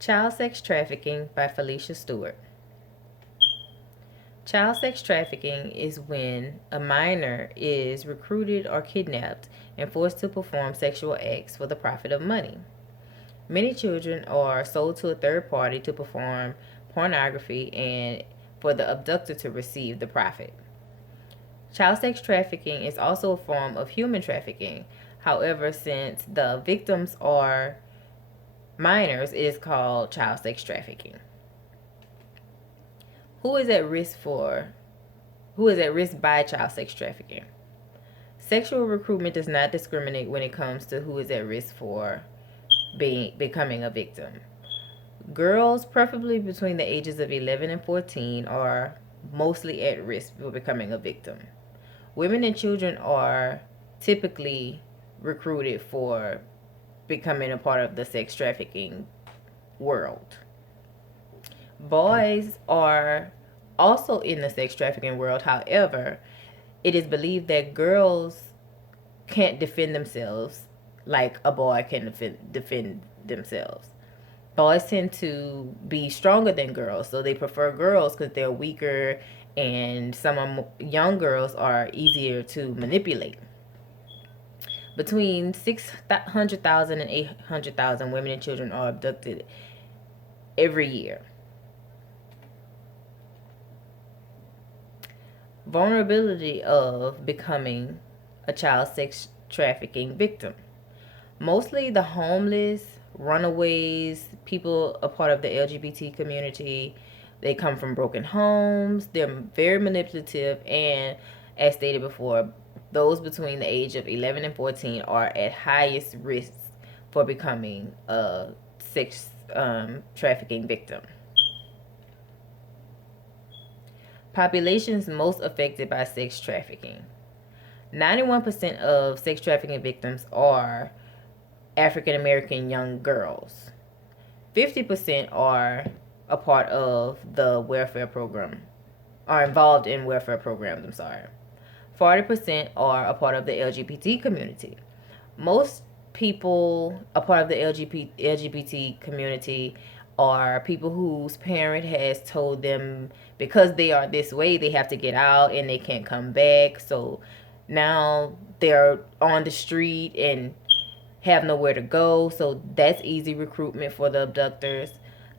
Child Sex Trafficking by Felicia Stewart. Child sex trafficking is when a minor is recruited or kidnapped and forced to perform sexual acts for the profit of money. Many children are sold to a third party to perform pornography and for the abductor to receive the profit. Child sex trafficking is also a form of human trafficking. However, since the victims are minors, it is called child sex trafficking. Who is at risk by child sex trafficking? Sexual recruitment does not discriminate when it comes to who is at risk for becoming a victim. Girls, preferably between the ages of 11 and 14, are mostly at risk for becoming a victim. Women and children are typically recruited for becoming a part of the sex trafficking world. Boys are also in the sex trafficking world. However, it is believed that girls can't defend themselves like a boy can defend themselves. Boys tend to be stronger than girls, so they prefer girls because they're weaker, and some young girls are easier to manipulate. Between 600,000 and 800,000 women and children are abducted every year. Vulnerability of becoming a child sex trafficking victim. Mostly the homeless, runaways, people a part of the LGBT community, they come from broken homes, they're very manipulative, and as stated before, those between the age of 11 and 14 are at highest risk for becoming a sex trafficking victim. Populations most affected by sex trafficking. 91% of sex trafficking victims are African American young girls. 50% are a part of the welfare program, are involved in welfare programs, 40% are a part of the LGBT community. Most people a part of the LGBT community are people whose parent has told them because they are this way they have to get out and they can't come back, so now they're on the street and have nowhere to go, so that's easy recruitment for the abductors.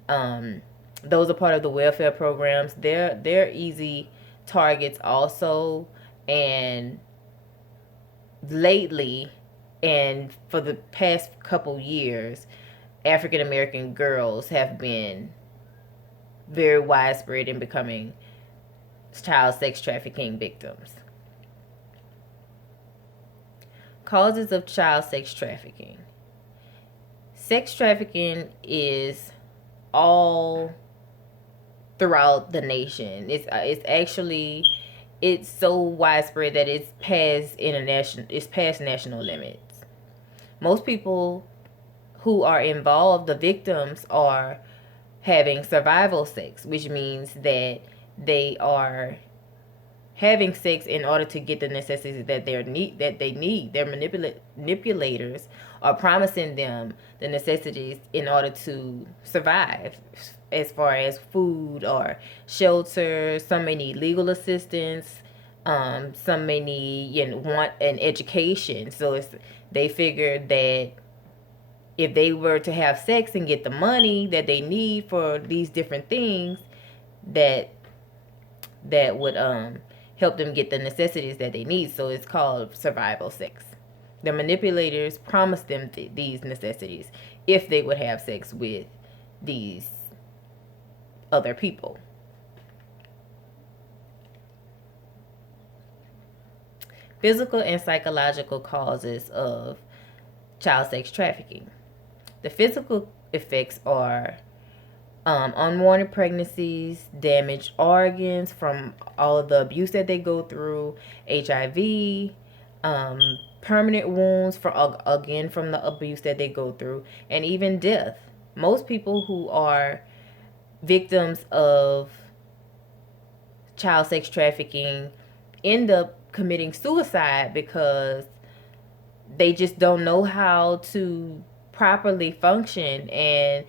Those are part of the welfare programs. They're easy targets also. And lately, and for the past couple years, African American girls have been very widespread in becoming child sex trafficking victims. Causes of child sex trafficking. Sex trafficking is all throughout the nation. It's so widespread that it's past national limits. Most people who are involved, the victims, are having survival sex, which means that they are having sex in order to get the necessities that they need. Their manipulators are promising them the necessities in order to survive, as far as food or shelter. Some may need legal assistance. Some may need want an education. So they figure that if they were to have sex and get the money that they need for these different things, that would help them get the necessities that they need. So it's called survival sex. The manipulators promise them these necessities if they would have sex with these other people. Physical and psychological causes of child sex trafficking. The physical effects are unwanted pregnancies, damaged organs from all of the abuse that they go through, HIV, permanent wounds from the abuse that they go through, and even death. Most people who are victims of child sex trafficking end up committing suicide because they just don't know how to properly function, and